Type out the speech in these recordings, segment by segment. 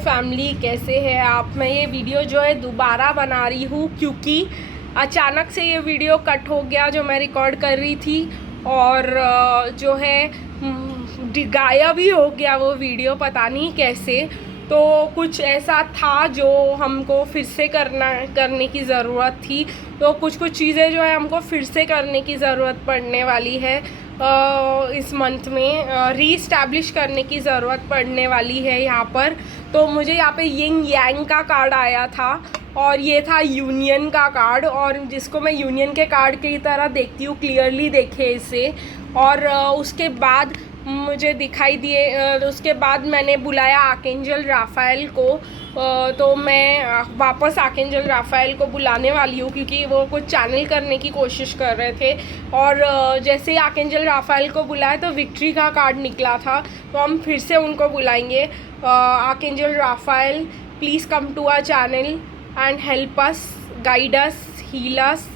Family, कैसे हैं आप। मैं ये वीडियो जो है दोबारा बना रही हूँ क्योंकि अचानक से ये वीडियो कट हो गया जो मैं रिकॉर्ड कर रही थी, और जो है गायब ही हो गया वो वीडियो, पता नहीं कैसे। तो कुछ ऐसा था जो हमको फिर से करने की ज़रूरत थी। तो कुछ चीज़ें जो है हमको फिर से करने की ज़रूरत पड़ने वाली है। इस मंथ में रीस्टैब्लिश करने की ज़रूरत पड़ने वाली है यहाँ पर। तो मुझे यहाँ पे यिंग यांग का कार्ड आया था और ये था यूनियन का कार्ड, और जिसको मैं यूनियन के कार्ड की तरह देखती हूँ, क्लियरली देखे इसे। और उसके बाद मुझे दिखाई दिए, उसके बाद मैंने बुलाया आर्कएंजल राफेल को। तो मैं वापस आर्कएंजल राफेल को बुलाने वाली हूँ क्योंकि वो कुछ चैनल करने की कोशिश कर रहे थे। और जैसे ही आर्कएंजल राफेल को बुलाया तो विक्ट्री का कार्ड निकला था, तो हम फिर से उनको बुलाएंगे। Archangel Raphael, please come to our channel and help us, guide us, heal us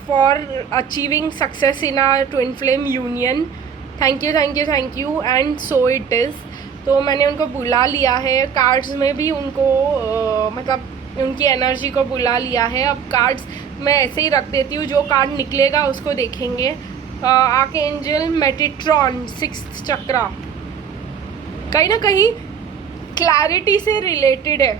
for achieving success in our twin flame union. Thank you, thank you, thank you, and so it is. तो मैंने उनको बुला लिया है, cards में भी उनको मतलब उनकी एनर्जी को बुला लिया है। अब कार्ड्स मैं ऐसे ही रख देती हूँ, जो कार्ड निकलेगा उसको देखेंगे। आर्कएंजल मेटाट्रॉन, 6th चक्रा, कहीं ना कहीं क्लैरिटी से रिलेटेड है।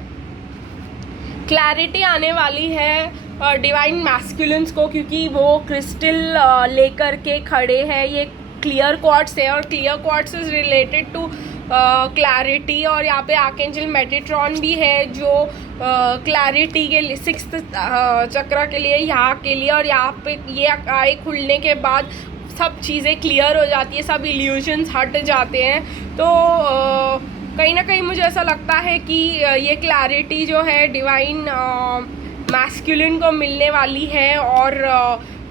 क्लैरिटी आने वाली है डिवाइन मैस्कुलिन्स को, क्योंकि वो क्रिस्टल लेकर के खड़े हैं। ये क्लियर क्वार्ट्स है और clear quartz is related to clarity. और यहाँ पे आर्कएंजल मेटाट्रॉन भी है जो क्लैरिटी के लिए 6th चक्र के लिए, यहाँ के लिए। और यहाँ पे ये आई खुलने के बाद सब चीज़ें क्लियर हो जाती है, सब इल्यूजन्स हट जाते हैं। तो कहीं ना कहीं मुझे ऐसा लगता है कि ये क्लैरिटी जो है डिवाइन मैस्कुलिन को मिलने वाली है। और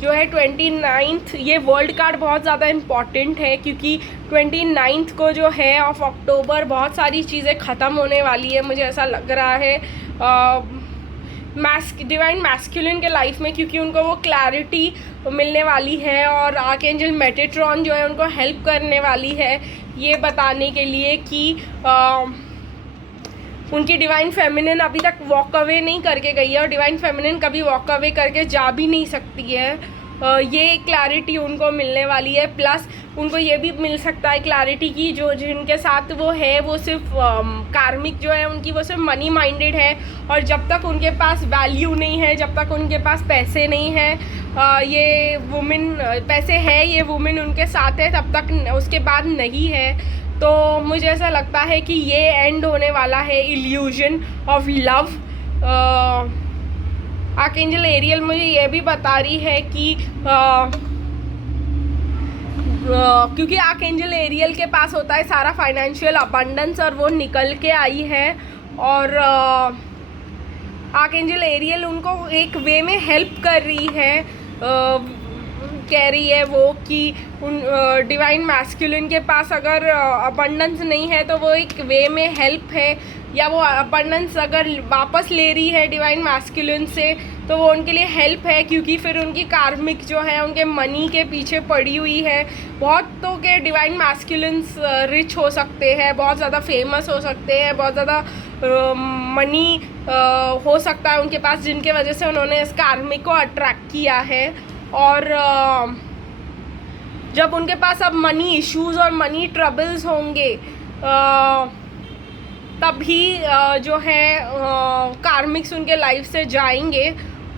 जो है 29th, ये वर्ल्ड कार्ड बहुत ज़्यादा इम्पॉर्टेंट है क्योंकि 29th को जो है ऑफ अक्टूबर बहुत सारी चीज़ें ख़त्म होने वाली है, मुझे ऐसा लग रहा है डिवाइन मैस्कुलिन के लाइफ में, क्योंकि उनको वो क्लैरिटी मिलने वाली है। और आर्कएंजल मेटाट्रॉन जो है उनको हेल्प करने वाली है ये बताने के लिए कि उनकी डिवाइन फेमिनिन अभी तक वॉक अवे नहीं करके गई है, और डिवाइन फेमिनिन कभी वॉक अवे करके जा भी नहीं सकती है। ये क्लैरिटी उनको मिलने वाली है। प्लस उनको ये भी मिल सकता है क्लैरिटी की जो जिनके साथ वो है वो सिर्फ कार्मिक जो है उनकी, वो सिर्फ मनी माइंडेड है। और जब तक उनके पास वैल्यू नहीं है, जब तक उनके पास पैसे नहीं है, ये वुमेन, पैसे है ये वुमेन उनके साथ है, तब तक, उसके बाद नहीं है। तो मुझे ऐसा लगता है कि ये एंड होने वाला है illusion of love. Archangel Ariel मुझे ये भी बता रही है कि क्योंकि आर्कएंजल एरियल के पास होता है सारा फाइनेंशियल अबंडेंस, और वो निकल के आई है। और आर्कएंजल एरियल उनको एक वे में हेल्प कर रही है, कह रही है वो कि उन डिवाइन मैस्कुलिन के पास अगर अबंडेंस नहीं है तो वो एक वे में हेल्प है, या वो अबंडेंस अगर वापस ले रही है डिवाइन मैस्कुलिन से तो वो उनके लिए हेल्प है, क्योंकि फिर उनकी कार्मिक जो है उनके मनी के पीछे पड़ी हुई है। बहुतों के डिवाइन मैस्कुलिन्स रिच हो सकते हैं, बहुत ज़्यादा फेमस हो सकते हैं, बहुत ज़्यादा मनी हो सकता है उनके पास, जिनके वजह से उन्होंने इस कार्मिक को अट्रैक्ट किया है। और जब उनके पास अब मनी इश्यूज़ और मनी ट्रबल्स होंगे तभी जो है कार्मिक्स उनके लाइफ से जाएंगे।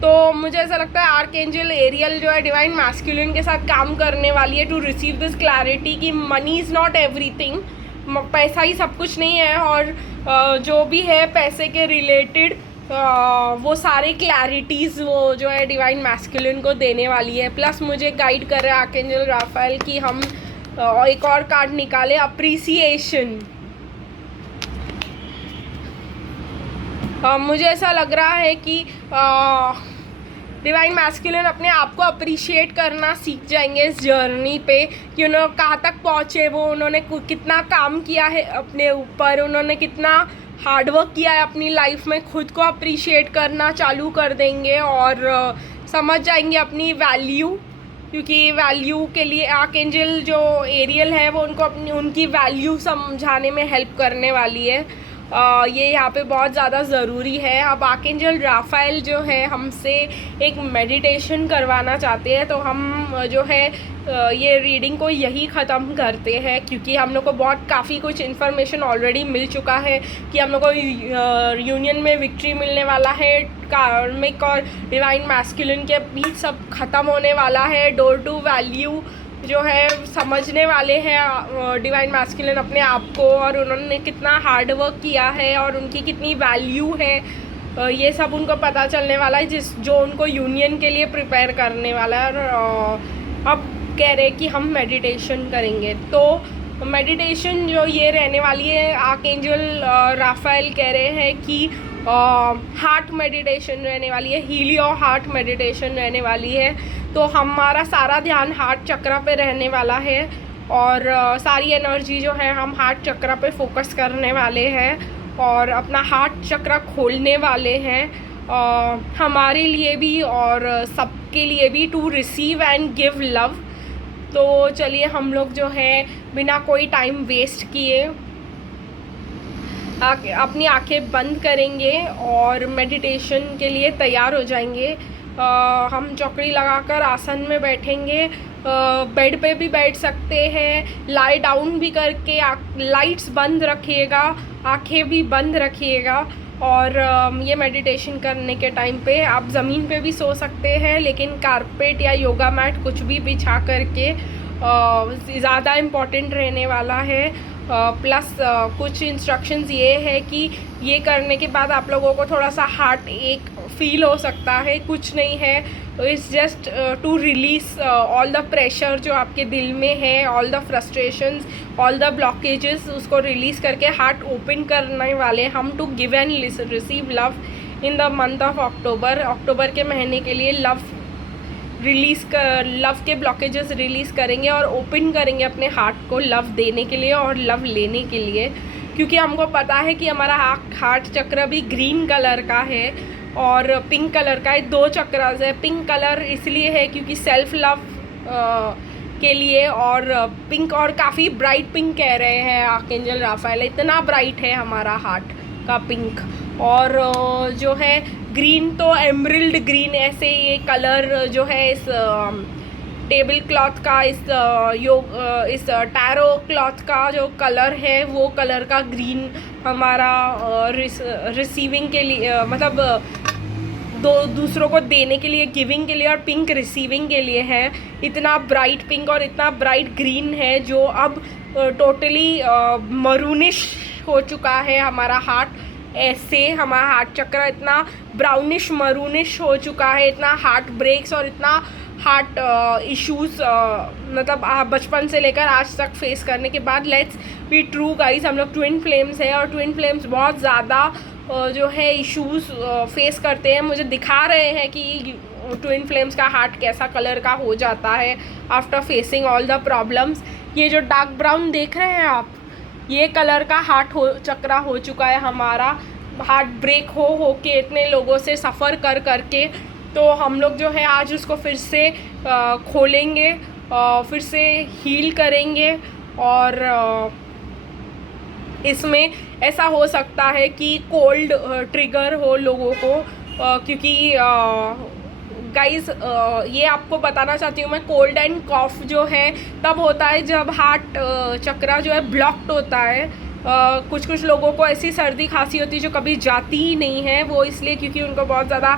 तो मुझे ऐसा लगता है आर्कएंजल एरियल जो है डिवाइन मैस्कुलिन के साथ काम करने वाली है टू रिसीव दिस क्लैरिटी कि मनी इज़ नॉट एवरीथिंग, पैसा ही सब कुछ नहीं है। और जो भी है पैसे के रिलेटेड वो सारे क्लैरिटीज़ वो जो है डिवाइन मैस्कुलिन को देने वाली है। प्लस मुझे गाइड कर रहा है आर्कएंजल राफेल कि हम एक और कार्ड निकाले, अप्रिसिएशन। मुझे ऐसा लग रहा है कि डिवाइन मैस्कुलिन अपने आप को अप्रिशिएट करना सीख जाएंगे इस जर्नी पे, कि उन्होंने कहाँ तक पहुँचे, वो उन्होंने कितना काम किया है अपने ऊपर, उन्होंने कितना हार्डवर्क किया है अपनी लाइफ में, खुद को अप्रिशिएट करना चालू कर देंगे और समझ जाएंगे अपनी वैल्यू। क्योंकि वैल्यू के लिए आर्कएंजल जो एरियल है वो उनको अपनी उनकी वैल्यू समझाने में हेल्प करने वाली है। ये यहाँ पे बहुत ज़्यादा ज़रूरी है। अब आर्कएंजल राफेल जो है हमसे एक मेडिटेशन करवाना चाहते हैं, तो हम जो है ये रीडिंग को यही ख़त्म करते हैं, क्योंकि हम लोग को बहुत काफ़ी कुछ इन्फॉर्मेशन ऑलरेडी मिल चुका है कि हम लोग को यूनियन में विक्ट्री मिलने वाला है, कार्मिक और डिवाइन मैस्कुलिन के बीच सब ख़त्म होने वाला है, डोर टू वैल्यू जो है समझने वाले हैं डिवाइन मैस्कुलिन अपने आप को, और उन्होंने कितना हार्ड वर्क किया है और उनकी कितनी वैल्यू है, ये सब उनको पता चलने वाला है, जो उनको यूनियन के लिए प्रिपेयर करने वाला है। और अब कह रहे कि हम मेडिटेशन करेंगे, तो मेडिटेशन जो ये रहने वाली है, आर्कएंजल राफेल कह रहे हैं कि हार्ट मेडिटेशन रहने वाली है, हील योर हार्ट मेडिटेशन रहने वाली है। तो हमारा सारा ध्यान हार्ट चक्र पे रहने वाला है, और सारी एनर्जी जो है हम हार्ट चक्र पे फोकस करने वाले हैं और अपना हार्ट चक्र खोलने वाले हैं, हमारे लिए भी और सबके लिए भी, to receive and give love. तो चलिए हम लोग जो है बिना कोई टाइम वेस्ट किए अपनी आंखें बंद करेंगे और मेडिटेशन के लिए तैयार हो जाएंगे। हम चौकड़ी लगाकर आसन में बैठेंगे, बेड पे भी बैठ सकते हैं, लाई डाउन भी करके, लाइट्स बंद रखिएगा, आंखें भी बंद रखिएगा। और ये मेडिटेशन करने के टाइम पे आप ज़मीन पे भी सो सकते हैं, लेकिन कारपेट या योगा मैट कुछ भी बिछा करके ज़्यादा इम्पॉर्टेंट रहने वाला है। प्लस कुछ इंस्ट्रक्शंस ये है कि ये करने के बाद आप लोगों को थोड़ा सा हार्ट एक फील हो सकता है, कुछ नहीं है, it's just to release all the pressure जो आपके दिल में है, all the frustrations, all the blockages, उसको रिलीज़ करके हार्ट ओपन करने वाले हम, to give and receive love in the month of October. अक्टूबर के महीने के लिए लव के ब्लॉकेजेस रिलीज़ करेंगे और ओपन करेंगे अपने हार्ट को लव देने के लिए और लव लेने के लिए, क्योंकि हमको पता है कि हमारा हार्ट चक्र भी ग्रीन कलर का है और पिंक कलर का है, 2 चक्रास है। पिंक कलर इसलिए है क्योंकि सेल्फ लव के लिए, और पिंक, और काफ़ी ब्राइट पिंक कह रहे हैं आर्कएंजल राफेल, इतना ब्राइट है हमारा हार्ट का पिंक। और जो है ग्रीन तो एमरल्ड ग्रीन, ऐसे ये कलर जो है इस टेबल क्लॉथ का, इस टैरो क्लॉथ का जो कलर है, वो कलर का ग्रीन हमारा रिसीविंग के लिए, मतलब दूसरों को देने के लिए, गिविंग के लिए, और पिंक रिसीविंग के लिए है। इतना ब्राइट पिंक और इतना ब्राइट ग्रीन है जो अब टोटली मरूनिश हो चुका है हमारा हार्ट। ऐसे हमारा हार्ट चक्र इतना ब्राउनिश मरूनिश हो चुका है, इतना हार्ट ब्रेक्स और इतना हार्ट इश्यूज़ मतलब बचपन से लेकर आज तक फेस करने के बाद, लेट्स बी ट्रू गाइस, हम लोग ट्विन फ्लेम्स हैं और ट्विन फ्लेम्स बहुत ज़्यादा जो है इश्यूज़ फेस करते हैं। मुझे दिखा रहे हैं कि ट्विन फ्लेम्स का हार्ट कैसा कलर का हो जाता है after facing all the problems. ये जो डार्क ब्राउन देख रहे हैं आप, ये कलर का हार्ट चक्रा हो चुका है हमारा, हार्ट ब्रेक हो के इतने लोगों से सफ़र कर करके। तो हम लोग जो है आज उसको फिर से खोलेंगे, फिर से हील करेंगे। और इसमें ऐसा हो सकता है कि कोल्ड ट्रिगर हो लोगों को, क्योंकि गाइस ये आपको बताना चाहती हूँ मैं, कोल्ड एंड कॉफ जो है तब होता है जब हार्ट चक्रा जो है ब्लॉक्ड होता है। कुछ लोगों को ऐसी सर्दी खांसी होती है जो कभी जाती ही नहीं है, वो इसलिए क्योंकि उनको बहुत ज़्यादा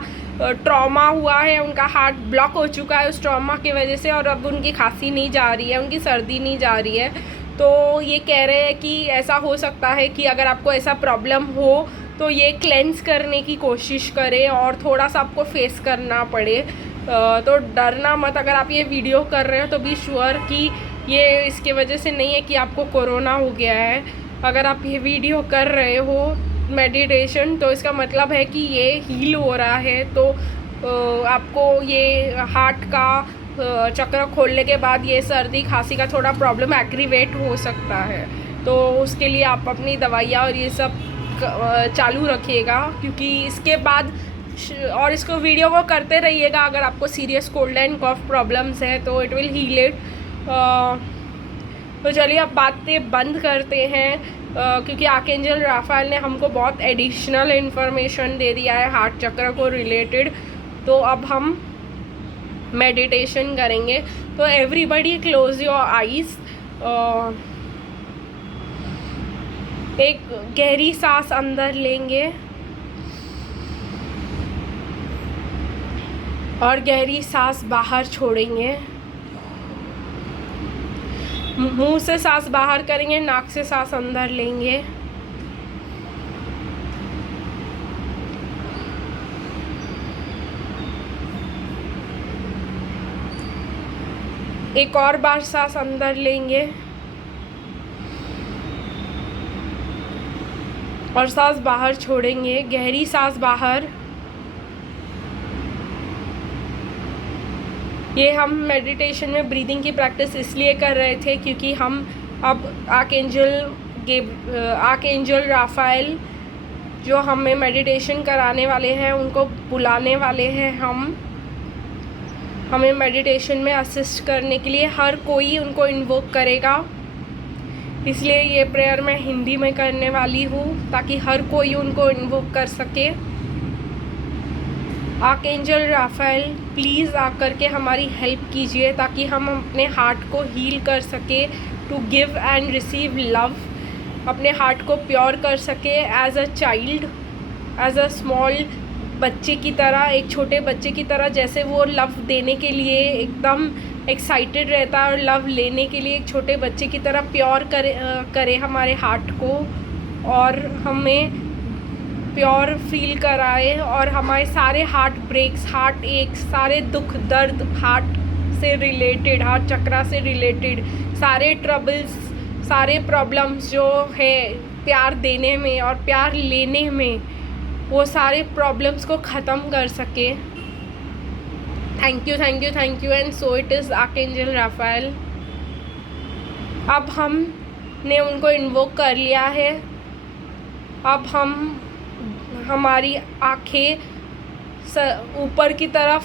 ट्रॉमा हुआ है, उनका हार्ट ब्लॉक हो चुका है उस ट्रॉमा की वजह से, और अब उनकी खांसी नहीं जा रही है, उनकी सर्दी नहीं जा रही है। तो ये कह रहे हैं कि ऐसा हो सकता है कि अगर आपको ऐसा प्रॉब्लम हो तो ये क्लेंस करने की कोशिश करें और थोड़ा सा आपको फेस करना पड़े। तो डरना मत, अगर आप ये वीडियो कर रहे हो तो बी श्योर कि ये इसके वजह से नहीं है कि आपको कोरोना हो गया है। अगर आप ये वीडियो कर रहे हो मेडिटेशन, तो इसका मतलब है कि ये हील हो रहा है। तो आपको ये हार्ट का चक्र खोलने के बाद ये सर्दी खांसी का थोड़ा प्रॉब्लम एग्रीवेट हो सकता है, तो उसके लिए आप अपनी दवाइयाँ और ये सब चालू रखिएगा, क्योंकि इसके बाद और इसको वीडियो को करते रहिएगा। अगर आपको serious cold and cough problems है तो इट विल हील इट। तो चलिए अब बातें बंद करते हैं। क्योंकि आर्कएंजल राफेल ने हमको बहुत एडिशनल इन्फॉर्मेशन दे दिया है हार्ट चक्र को रिलेटेड। तो अब हम मेडिटेशन करेंगे। तो एवरीबडी क्लोज योर आईज। एक गहरी सांस अंदर लेंगे और गहरी सांस बाहर छोड़ेंगे। मुंह से सांस बाहर करेंगे, नाक से सांस अंदर लेंगे। एक और बार सांस अंदर लेंगे और सांस बाहर छोड़ेंगे, गहरी सांस बाहर। ये हम मेडिटेशन में ब्रीदिंग की प्रैक्टिस इसलिए कर रहे थे क्योंकि हम अब आर्कएंजल राफेल जो हमें मेडिटेशन कराने वाले हैं उनको बुलाने वाले हैं। हमें मेडिटेशन में असिस्ट करने के लिए हर कोई उनको इन्वोक करेगा। इसलिए ये प्रेयर मैं हिंदी में करने वाली हूँ ताकि हर कोई उनको इन्वोक कर सके। आर्कएंजल राफेल प्लीज़ आकर के हमारी हेल्प कीजिए ताकि हम अपने हार्ट को हील कर सके, to give and receive love, अपने हार्ट को प्योर कर सके as a child, as a small बच्चे की तरह, एक छोटे बच्चे की तरह। जैसे वो लव देने के लिए एकदम एक्साइटेड रहता है और लव लेने के लिए एक छोटे बच्चे की तरह प्योर करे हमारे हार्ट को और हमें प्योर फील कराए और हमारे सारे हार्ट ब्रेक्स, हार्ट एक्स, सारे दुख दर्द हार्ट से रिलेटेड, हार्ट चक्रा से रिलेटेड सारे ट्रबल्स, सारे प्रॉब्लम्स जो है प्यार देने में और प्यार लेने में, वो सारे प्रॉब्लम्स को ख़त्म कर सके। Thank you thank you thank you and so it is archangel Raphael. अब हमने उनको इन्वोक कर लिया है। अब हमारी आँखें ऊपर की तरफ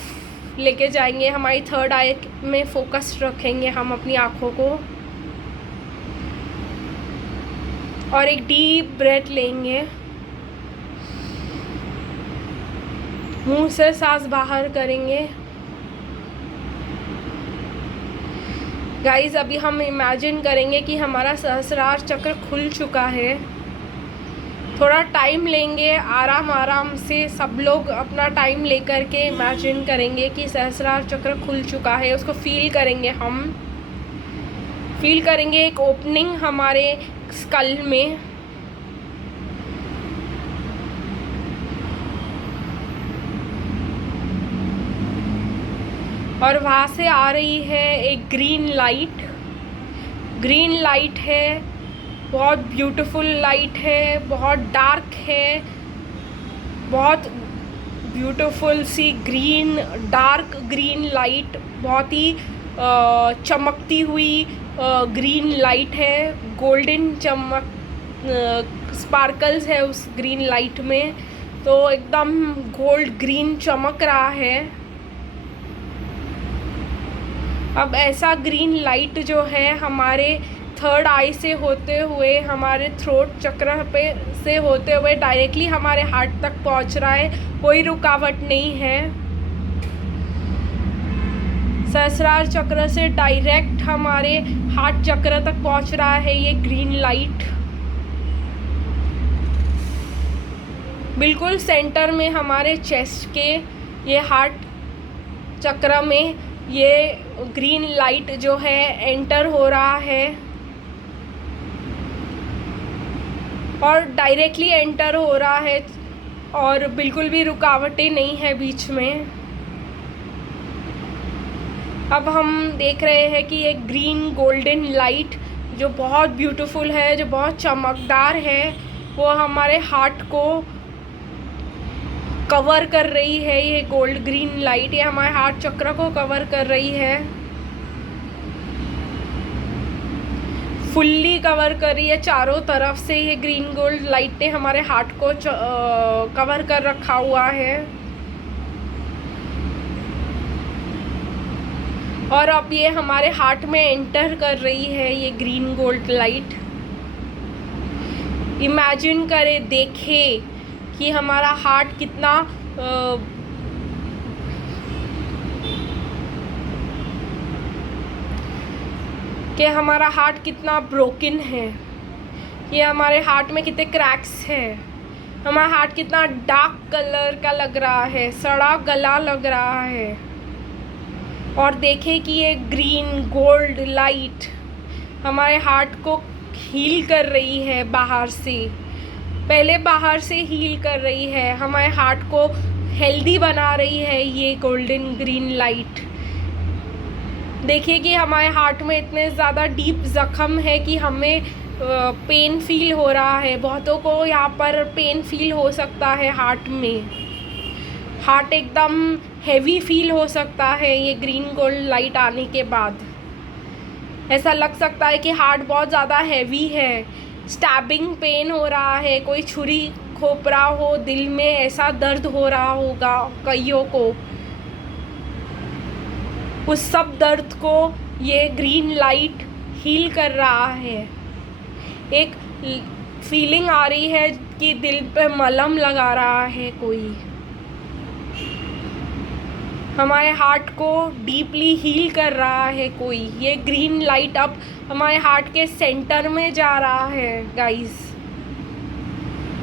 लेके जाएंगे, हमारी थर्ड आई में फोकस रखेंगे हम अपनी आँखों को और एक डीप ब्रेथ लेंगे। मुंह से सांस बाहर करेंगे। गाइस अभी हम इमेजिन करेंगे कि हमारा सहस्रार चक्र खुल चुका है। थोड़ा टाइम लेंगे, आराम से सब लोग अपना टाइम लेकर के इमेजिन करेंगे कि सहस्रार चक्र खुल चुका है। उसको फील करेंगे, हम फील करेंगे एक ओपनिंग हमारे स्कल में। और वहाँ से आ रही है एक ग्रीन लाइट है, बहुत ब्यूटीफुल लाइट है, बहुत डार्क है, बहुत ब्यूटीफुल सी डार्क ग्रीन लाइट, बहुत ही चमकती हुई ग्रीन लाइट है। गोल्डन चमक स्पार्कल्स है उस ग्रीन लाइट में, तो एकदम गोल्ड ग्रीन चमक रहा है। अब ऐसा ग्रीन लाइट जो है हमारे थर्ड आई से होते हुए, हमारे थ्रोट चक्र से होते हुए डायरेक्टली हमारे हार्ट तक पहुंच रहा है, कोई रुकावट नहीं है। सहस्रार चक्र से डायरेक्ट हमारे हार्ट चक्र तक पहुंच रहा है ये ग्रीन लाइट। बिल्कुल सेंटर में हमारे चेस्ट के ये हार्ट चक्र में ये ग्रीन लाइट जो है एंटर हो रहा है और डायरेक्टली एंटर हो रहा है और बिल्कुल भी रुकावटें नहीं है बीच में। अब हम देख रहे हैं कि ये ग्रीन गोल्डन लाइट जो बहुत ब्यूटीफुल है, जो बहुत चमकदार है, वो हमारे हार्ट को कवर कर रही है। ये गोल्ड ग्रीन लाइट ये हमारे हार्ट चक्र को कवर कर रही है, फुल्ली कवर कर रही है चारों तरफ से। ये ग्रीन गोल्ड लाइट ने हमारे हार्ट को कवर कर रखा हुआ है। और अब ये हमारे हार्ट में एंटर कर रही है ये ग्रीन गोल्ड लाइट। इमेजिन करें, देखें कि हमारा हार्ट कितना हमारा हार्ट कितना ब्रोकन है, कि हमारे हार्ट में कितने क्रैक्स हैं, हमारा हार्ट कितना डार्क कलर का लग रहा है, सड़ा गला लग रहा है। और देखें कि ये ग्रीन गोल्ड लाइट हमारे हार्ट को हील कर रही है बाहर से, पहले बाहर से हील कर रही है, हमारे हार्ट को हेल्दी बना रही है ये गोल्डन ग्रीन लाइट। देखिए कि हमारे हार्ट में इतने ज़्यादा डीप ज़ख्म है कि हमें पेन फील हो रहा है। बहुतों को यहाँ पर पेन फील हो सकता है हार्ट में, हार्ट एकदम हेवी फील हो सकता है ये ग्रीन गोल्ड लाइट आने के बाद। ऐसा लग सकता है कि हार्ट बहुत ज़्यादा हेवी है, स्टैबिंग पेन हो रहा है, कोई छुरी खोप रहा हो दिल में, ऐसा दर्द हो रहा होगा कईयों को। उस सब दर्द को ये ग्रीन लाइट हील कर रहा है। एक फीलिंग आ रही है कि दिल पे मलहम लगा रहा है कोई, हमारे हार्ट को डीपली हील कर रहा है कोई। ये ग्रीन लाइट अब हमारे हार्ट के सेंटर में जा रहा है गाइस।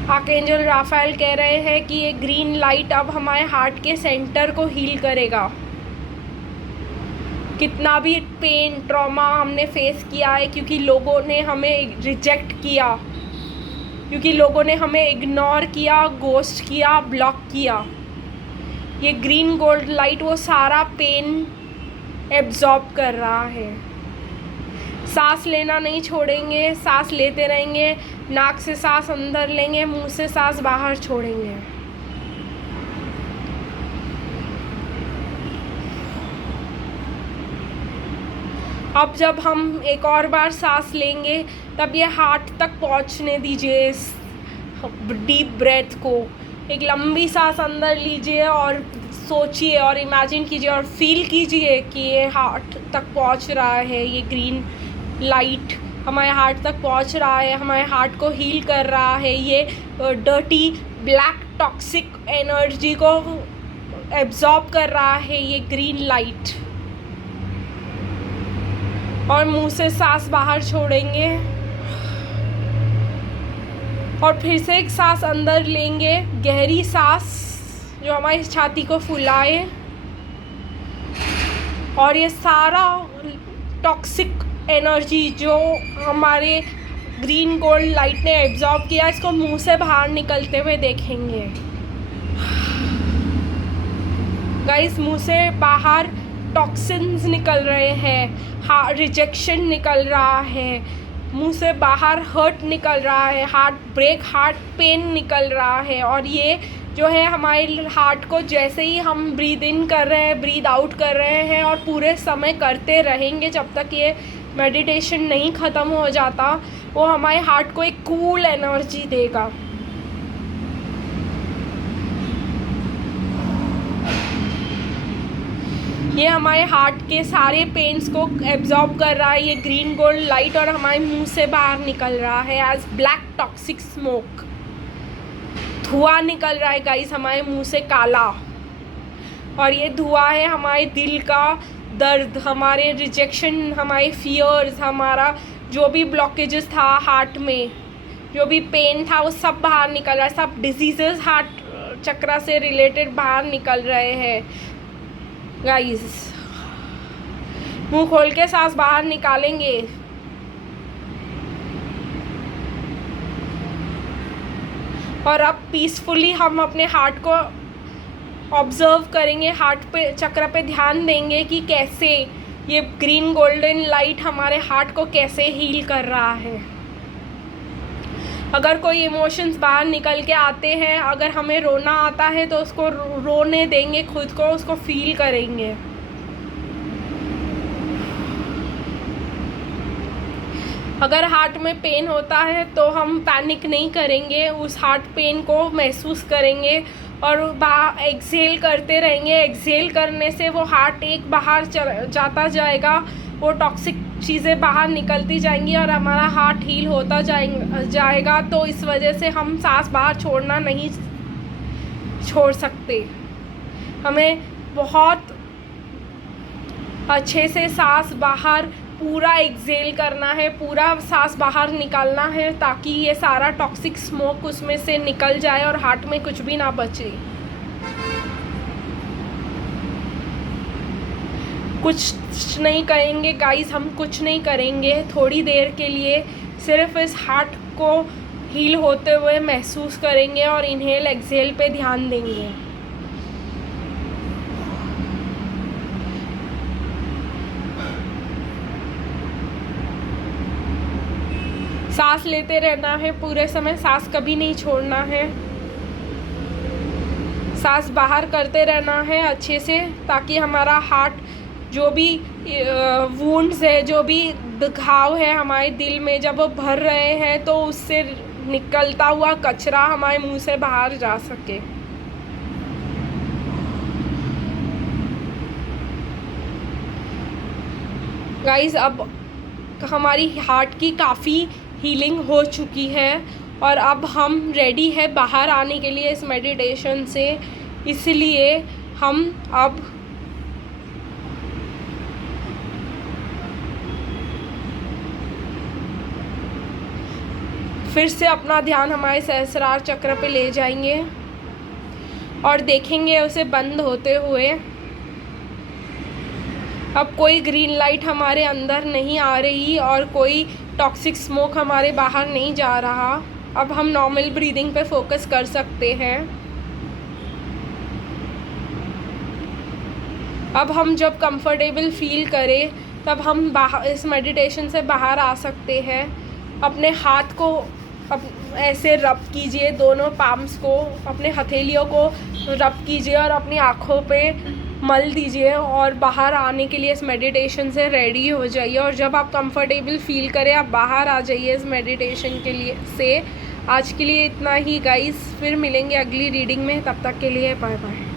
आर्कएंजल राफेल कह रहे हैं कि ये ग्रीन लाइट अब हमारे हार्ट के सेंटर को हील करेगा। कितना भी पेन ट्रॉमा हमने फेस किया है, क्योंकि लोगों ने हमें रिजेक्ट किया, क्योंकि लोगों ने हमें इग्नोर किया, गोस्ट किया, ब्लॉक किया, ये ग्रीन गोल्ड लाइट वो सारा पेन एब्जॉर्ब कर रहा है। सांस लेना नहीं छोड़ेंगे, सांस लेते रहेंगे, नाक से सांस अंदर लेंगे, मुंह से सांस बाहर छोड़ेंगे। अब जब हम एक और बार सांस लेंगे तब ये हार्ट तक पहुंचने दीजिए इस डीप ब्रेथ को। एक लंबी सांस अंदर लीजिए और सोचिए और इमेजिन कीजिए और फील कीजिए कि ये हार्ट तक पहुंच रहा है, ये ग्रीन लाइट हमारे हार्ट तक पहुंच रहा है, हमारे हार्ट को हील कर रहा है। ये डर्टी ब्लैक टॉक्सिक एनर्जी को एब्जॉर्ब कर रहा है ये ग्रीन लाइट। और मुंह से सांस बाहर छोड़ेंगे और फिर से एक सांस अंदर लेंगे, गहरी सांस जो हमारी छाती को फुलाए। और ये सारा टॉक्सिक एनर्जी जो हमारे ग्रीन गोल्ड लाइट ने एब्जॉर्ब किया, इसको मुंह से बाहर निकलते हुए देखेंगे गाइस। मुंह से बाहर टॉक्सिन्स निकल रहे हैं, रिजेक्शन निकल रहा है, मुंह से बाहर हर्ट निकल रहा है, हार्ट ब्रेक, हार्ट पेन निकल रहा है। और ये जो है हमारे हार्ट को जैसे ही हम ब्रीद इन कर रहे हैं, ब्रीद आउट कर रहे हैं और पूरे समय करते रहेंगे जब तक ये मेडिटेशन नहीं ख़त्म हो जाता, वो हमारे हार्ट को एक कूल एनर्जी देगा। ये हमारे हार्ट के सारे पेन्स को एब्जॉर्ब कर रहा है ये ग्रीन गोल्ड लाइट, और हमारे मुंह से बाहर निकल रहा है एज ब्लैक टॉक्सिक स्मोक। धुआं निकल रहा है गाइस हमारे मुंह से काला, और ये धुआं है हमारे दिल का दर्द, हमारे रिजेक्शन, हमारे फियर्स, हमारा जो भी ब्लॉकेजेस था हार्ट में, जो भी पेन था, वो सब बाहर निकल रहा है। सब डिजीजेस हार्ट चक्र से रिलेटेड बाहर निकल रहे हैं गाइस। मुंह खोल के सांस बाहर निकालेंगे। और अब पीसफुली हम अपने हार्ट को ऑब्जर्व करेंगे, हार्ट पे चक्र पे ध्यान देंगे कि कैसे ये ग्रीन गोल्डन लाइट हमारे हार्ट को कैसे हील कर रहा है। अगर कोई इमोशंस बाहर निकल के आते हैं, अगर हमें रोना आता है तो उसको रोने देंगे, खुद को उसको फील करेंगे। अगर हार्ट में पेन होता है तो हम पैनिक नहीं करेंगे, उस हार्ट पेन को महसूस करेंगे और एक्सहेल करते रहेंगे। एक्सहेल करने से वो हार्ट एक बाहर जाता जाएगा, वो टॉक्सिक चीज़ें बाहर निकलती जाएंगी और हमारा हार्ट हील होता जाएगा। तो इस वजह से हम सांस बाहर छोड़ना नहीं छोड़ सकते। हमें बहुत अच्छे से सांस बाहर पूरा एक्सेल करना है, पूरा सांस बाहर निकालना है, ताकि ये सारा टॉक्सिक स्मोक उसमें से निकल जाए और हार्ट में कुछ भी ना बचे। कुछ नहीं करेंगे गाइस, हम कुछ नहीं करेंगे। थोड़ी देर के लिए सिर्फ इस हार्ट को हील होते हुए महसूस करेंगे और इनहेल एक्सहेल पे ध्यान देंगे। सांस लेते रहना है पूरे समय, सांस कभी नहीं छोड़ना है। सांस बाहर करते रहना है अच्छे से, ताकि हमारा हार्ट जो भी वुंड्स है, जो भी घाव है हमारे दिल में, जब वो भर रहे हैं तो उससे निकलता हुआ कचरा हमारे मुंह से बाहर जा सके। गाइस, अब हमारी हार्ट की काफ़ी हीलिंग हो चुकी है और अब हम रेडी है बाहर आने के लिए इस मेडिटेशन से। इसलिए हम अब फिर से अपना ध्यान हमारे सहस्रार चक्र पे ले जाएंगे और देखेंगे उसे बंद होते हुए। अब कोई ग्रीन लाइट हमारे अंदर नहीं आ रही और कोई टॉक्सिक स्मोक हमारे बाहर नहीं जा रहा। अब हम नॉर्मल ब्रीदिंग पे फोकस कर सकते हैं। अब हम जब कंफर्टेबल फील करें तब हम बाहर इस मेडिटेशन से बाहर आ सकते हैं। अपने हाथ को ऐसे रब कीजिए, दोनों पाम्स को, अपने हथेलियों को रब कीजिए और अपनी आँखों पे मल दीजिए और बाहर आने के लिए इस मेडिटेशन से रेडी हो जाइए। और जब आप कंफर्टेबल फील करें आप बाहर आ जाइए इस मेडिटेशन के लिए से। आज के लिए इतना ही गाइस, फिर मिलेंगे अगली रीडिंग में, तब तक के लिए बाय बाय।